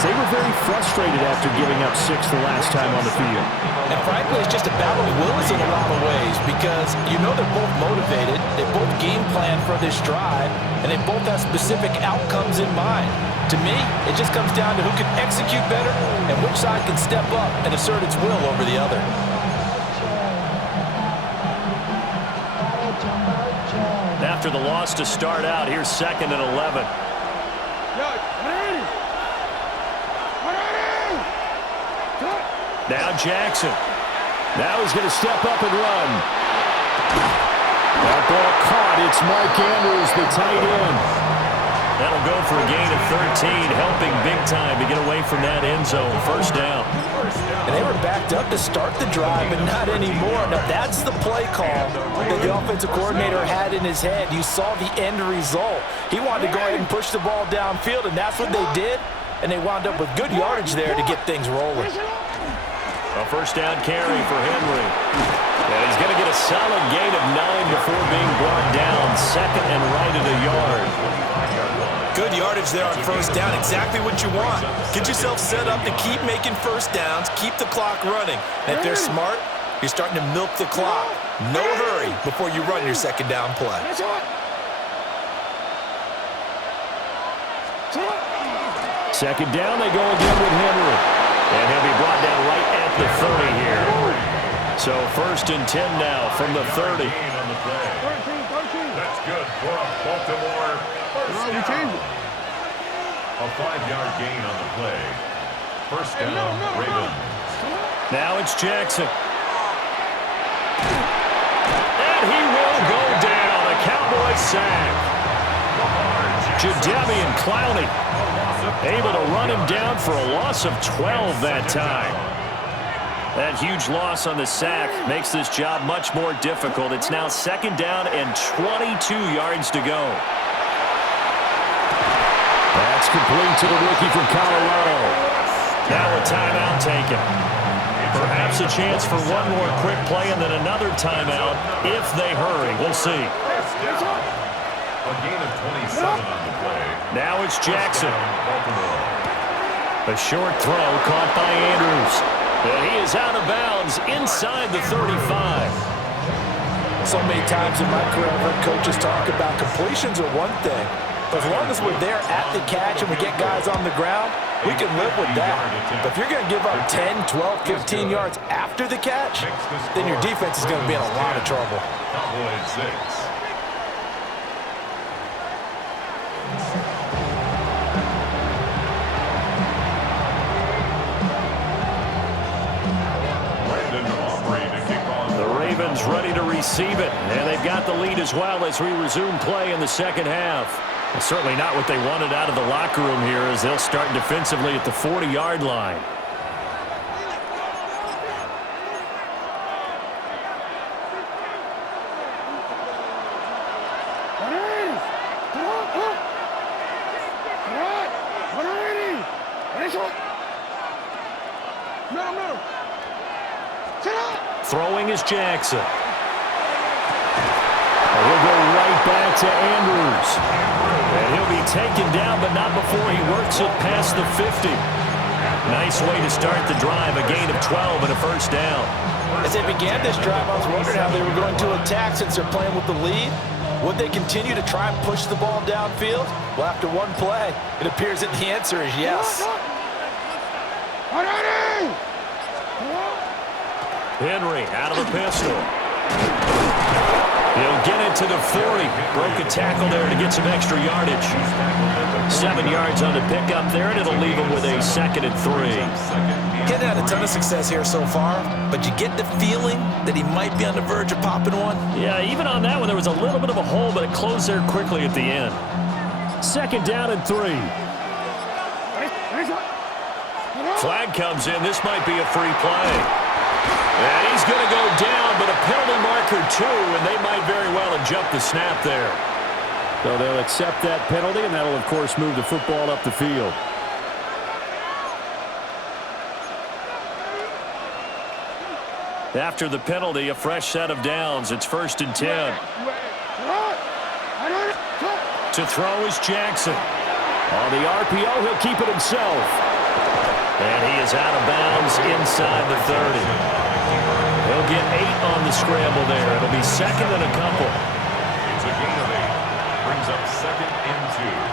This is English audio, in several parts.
offense, they were very frustrated after giving up 6 the last time on the field. And frankly, it's just a battle of wills in a lot of ways because you know they're both motivated, they both game plan for this drive, and they both have specific outcomes in mind. To me, it just comes down to who can execute better and which side can step up and assert its will over the other. After the loss to start out, here's 2nd and 11. Now Jackson. Now he's going to step up and run. That ball caught. It's Mike Andrews, the tight end. That'll go for a gain of 13, helping big time to get away from that end zone. First down. And they were backed up to start the drive, but not anymore. Now, that's the play call that the offensive coordinator had in his head. You saw the end result. He wanted to go ahead and push the ball downfield, and that's what they did. And they wound up with good yardage there to get things rolling. A first down carry for Henry. And he's going to get a solid gain of 9 before being brought down. 2nd and right at a yard. Good yardage there on first down. Exactly what you want. Get yourself set up to keep making first downs, keep the clock running. And if they're smart, you're starting to milk the clock. No hurry before you run your second down play. Second down, they go again with Henry. And he'll be brought down right at the 30 here. So 1st and 10 now from the 30. That's good for a Baltimore first down. A 5-yard gain on the play. First down, Ravens. Now it's Jackson. And he will go down. A Cowboy sack. Jadeveon Clowney able to run him down for a loss of 12 that time. That huge loss on the sack makes this job much more difficult. It's now 2nd down and 22 yards to go. That's complete to the rookie from Colorado. Now a timeout taken. Perhaps a chance for one more quick play and then another timeout if they hurry. We'll see. A gain of 27 on the play. Now it's Jackson. A short throw caught by Andrews. And he is out of bounds inside the 35. So many times in my career, I've heard coaches talk about completions are one thing. But as long as we're there at the catch and we get guys on the ground, we can live with that. But if you're going to give up 10, 12, 15 yards after the catch, then your defense is going to be in a lot of trouble. Cowboys 6. Ready to receive it, and they've got the lead as well as we resume play in the second half. Well, certainly not what they wanted out of the locker room here as they'll start defensively at the 40-yard line. Throwing is Jackson. And he'll go right back to Andrews. And he'll be taken down, but not before he works it past the 50. Nice way to start the drive, a gain of 12 and a first down. As they began this drive, I was wondering how they were going to attack since they're playing with the lead. Would they continue to try and push the ball downfield? Well, after one play, it appears that the answer is yes. Henry out of the pistol. He'll get it to the 40. Broke a tackle there to get some extra yardage. 7 yards on the pickup there, and it'll leave him with a 2nd and 3. Getting had a ton of success here so far, but you get the feeling that he might be on the verge of popping one. Yeah, even on that one, there was a little bit of a hole, but it closed there quickly at the end. 2nd down and 3. Flag comes in. This might be a free play. And he's going to go down, but a penalty marker too, and they might very well have jumped the snap there. So they'll accept that penalty, and that'll, of course, move the football up the field. After the penalty, a fresh set of downs. It's 1st and 10. To throw is Jackson. On the RPO, he'll keep it himself. And he is out of bounds inside the 30. He'll get 8 on the scramble there. It'll be second and a couple. It's a gain of 8. Brings up second and 2.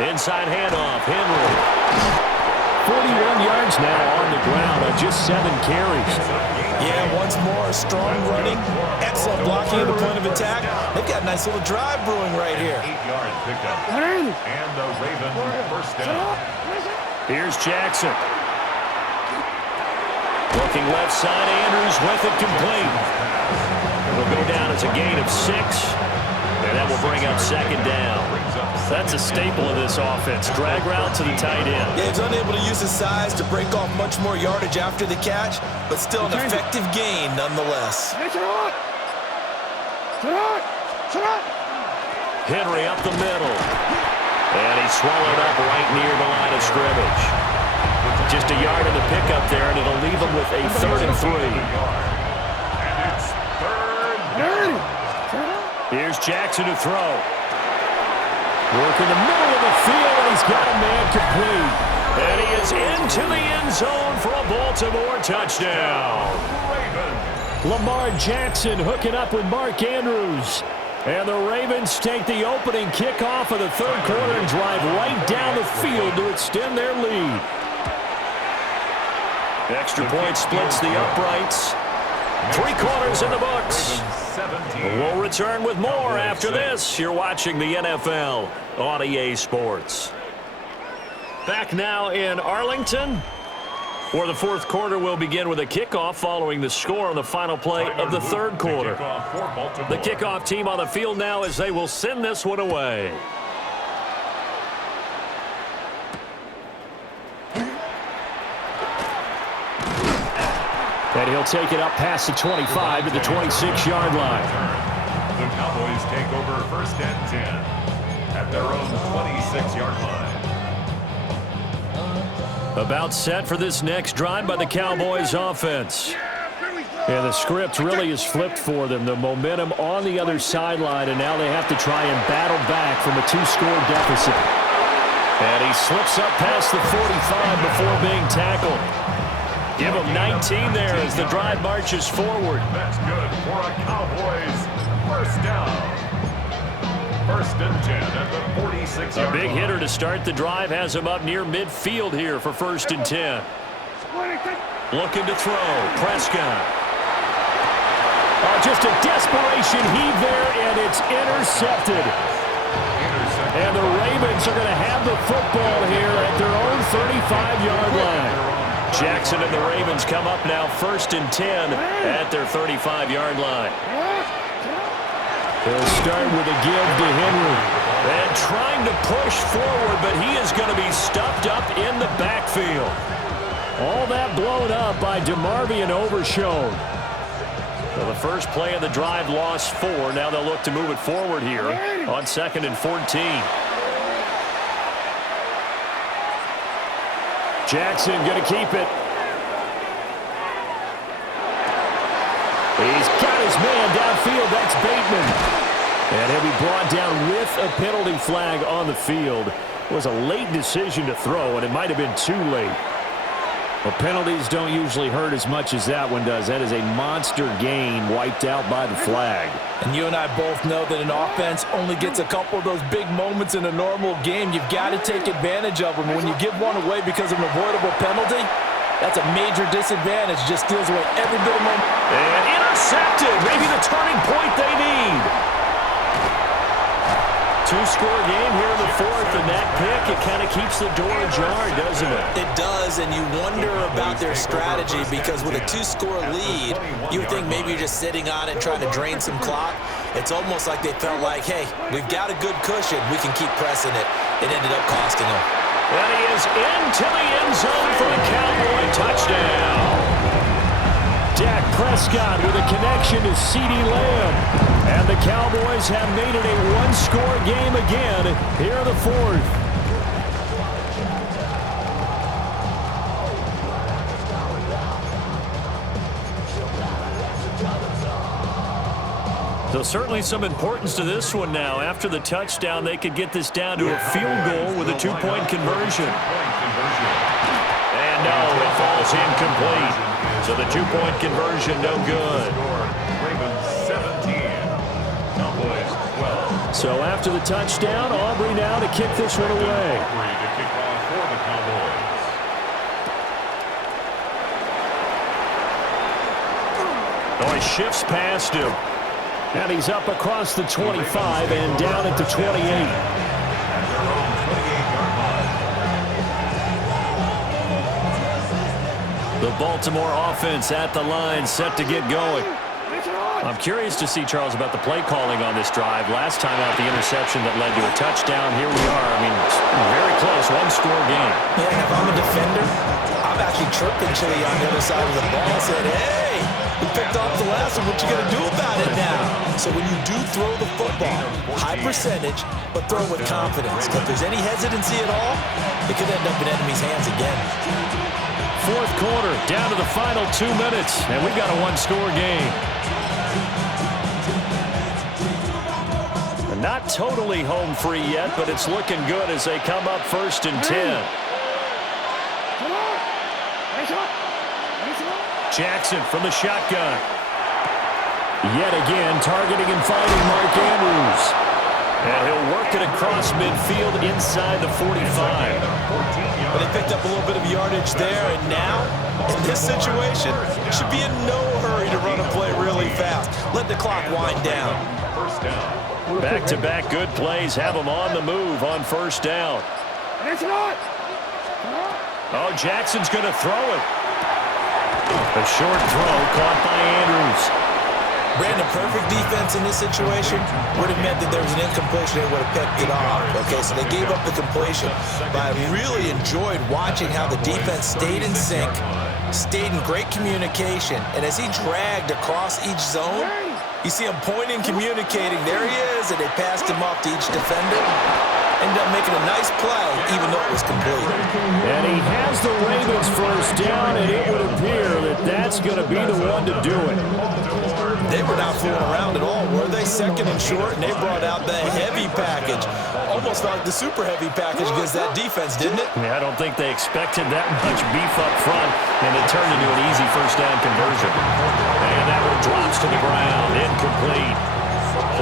Inside handoff, Henry. 41 yards now on the ground on just 7 carries. Yeah, once more, strong running, excellent blocking at the point of attack. They've got a nice little drive brewing right here. 8-yard pickup. And the Ravens first down. Here's Jackson. Looking left side, Andrews with it complete. It'll go down as a gain of 6, and that will bring up second down. That's a staple of this offense. Drag route to the tight end. Yeah, he's unable to use his size to break off much more yardage after the catch, but still an effective gain nonetheless. Henry up the middle. And he's swallowed up right near the line of scrimmage. Just a yard in the pickup there, and it'll leave him with a 3rd and 3. And it's 3rd down. Here's Jackson to throw. Work in the middle of the field, and he's got a man complete. And he is into the end zone for a Baltimore touchdown. Lamar Jackson hooking up with Mark Andrews. And the Ravens take the opening kickoff of the 3rd quarter and drive right down the field to extend their lead. Extra point splits the uprights. 3 quarters in the books. We'll return with more after this. You're watching the NFL on EA Sports. Back now in Arlington, where the 4th quarter will begin with a kickoff following the score on the final play of the 3rd quarter. The kickoff team on the field now as they will send this one away. And he'll take it up past the 25 to the 26-yard line. The Cowboys take over 1st and 10 at their own 26-yard line. About set for this next drive by the Cowboys offense. And the script really is flipped for them. The momentum on the other sideline, and now they have to try and battle back from a 2-score deficit. And he slips up past the 45 before being tackled. Give him 19 there as the drive marches forward. That's good for a Cowboys first down. 1st and 10 at the 46-yard A big line. hitter to start the drive has him up near midfield here for 1st and 10. Looking to throw. Prescott. Just a desperation heave there, and it's intercepted. And the Ravens are going to have the football here at their own 35-yard line. Jackson and the Ravens come up now 1st and 10 at their 35-yard line. They'll start with a give to Henry. And trying to push forward, but he is going to be stuffed up in the backfield. All that blown up by DeMarvion Overshown. So the first play of the drive lost 4. Now they'll look to move it forward here on 2nd and 14. Jackson going to keep it. He's got his man downfield. That's Bateman. And he'll be brought down with a penalty flag on the field. It was a late decision to throw, and it might have been too late. Well, penalties don't usually hurt as much as that one does. That is a monster gain wiped out by the flag. And you and I both know that an offense only gets a couple of those big moments in a normal game. You've got to take advantage of them. When you give one away because of an avoidable penalty, that's a major disadvantage. Just steals away every bit of momentum. And intercepted. Maybe the turning point they need. 2-score game here in the 4th, and that pick, it kind of keeps the door ajar, doesn't it? It does, and you wonder about their strategy because with a 2-score lead, you would think maybe you're just sitting on it trying to drain some clock. It's almost like they felt like, hey, we've got a good cushion. We can keep pressing it. It ended up costing them. And he is into the end zone for a Cowboy touchdown. Dak Prescott with a connection to CeeDee Lamb. And the Cowboys have made it a 1-score game again here in the 4th. So So certainly some importance to this one now. After the touchdown, they could get this down to a field goal with a two-point conversion. And no, it falls incomplete. So the two-point conversion, no good. So after the touchdown, Aubrey now to kick this one away. Oh, he shifts past him. And he's up across the 25 and down at the 28. The Baltimore offense at the line, set to get going. I'm curious to see, Charles, about the play calling on this drive. Last time out, the interception that led to a touchdown. Here we are. I mean, very close, one-score game. Yeah, and if I'm a defender, I'm actually chirping Chili on the other side of the ball and said, hey, we picked off the last one. What you going to do about it now? So when you do throw the football, high percentage, but throw with confidence. If there's any hesitancy at all, it could end up in enemy's hands again. Fourth quarter, down to the final 2 minutes, and we got a one-score game. Not totally home free yet, but it's looking good as they come up 1st and 10. Jackson from the shotgun. Yet again, targeting and finding Mark Andrews. And he'll work it across midfield inside the 45. But they picked up a little bit of yardage there, and now, in this situation, should be in no hurry to run a play really fast. Let the clock wind down. Back-to-back good plays have them on the move on 1st down. Oh, Jackson's going to throw it. A short throw caught by Andrews. Brandon, perfect defense in this situation would have meant that there was an incompletion. They would have picked it off. Okay, so they gave up the completion. But I really enjoyed watching how the defense stayed in sync, stayed in great communication, and as he dragged across each zone, you see him pointing, communicating. There he is, and they passed him off to each defender. Ended up making a nice play, even though it was complete. And he has the Ravens 1st down, and it would appear that that's going to be the one to do it. They were not fooling around at all, were they? 2nd and short, and they brought out the heavy package. Almost like the super heavy package against that defense, didn't it? Yeah, I don't think they expected that much beef up front, and it turned into an easy 1st down conversion. And that one drops to the ground, incomplete.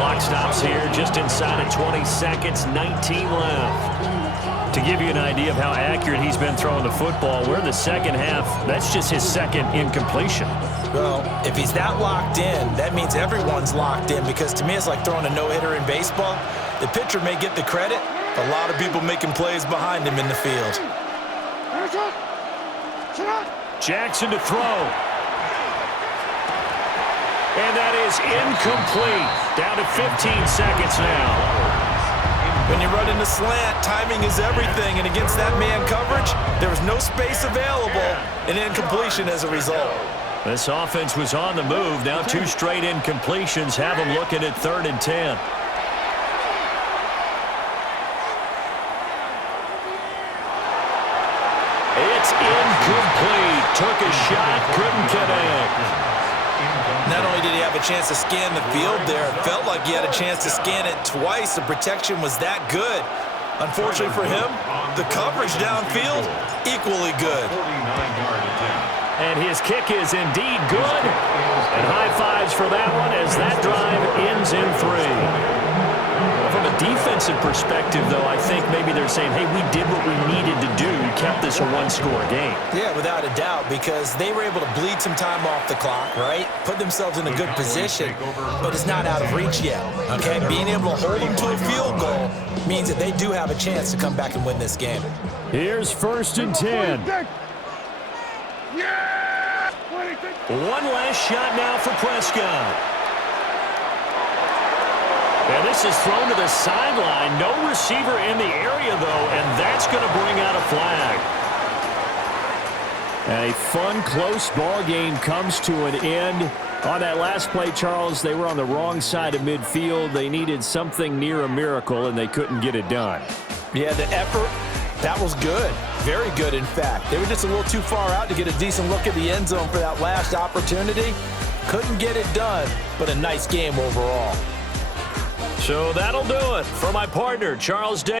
Clock stops here just inside of 20 seconds, 19 left. To give you an idea of how accurate he's been throwing the football, we're in the second half. That's just his 2nd incompletion. Well, if he's that locked in, that means everyone's locked in, because to me it's like throwing a no-hitter in baseball. The pitcher may get the credit, a lot of people making plays behind him in the field. Jackson to throw. And that is incomplete. Down to 15 seconds now. When you run in the slant, timing is everything, and against that man coverage, there was no space available, and incompletion as a result. This offense was on the move. Now 2 straight incompletions have them looking at 3rd and 10. It's incomplete. Took a shot, couldn't connect. Not only did he have a chance to scan the field there, it felt like he had a chance to scan it twice. The protection was that good. Unfortunately for him, the coverage downfield, equally good. And his kick is indeed good. And high fives for that one as that drive ends in 3. From a defensive perspective, though, I think maybe they're saying, hey, we did what we needed to do, kept this a one-score game. Yeah, without a doubt, because they were able to bleed some time off the clock, right? Put themselves in a good position, but it's not out of reach yet, okay? Being able to hold them to a field goal means that they do have a chance to come back and win this game. Here's 1st and 10. One last shot now for Prescott. And this is thrown to the sideline. No receiver in the area, though, and that's going to bring out a flag. And a fun, close ball game comes to an end. On that last play, Charles, they were on the wrong side of midfield. They needed something near a miracle, and they couldn't get it done. Yeah, the effort, that was good. Very good, in fact. They were just a little too far out to get a decent look at the end zone for that last opportunity. Couldn't get it done, but a nice game overall. So that'll do it for my partner, Charles Day.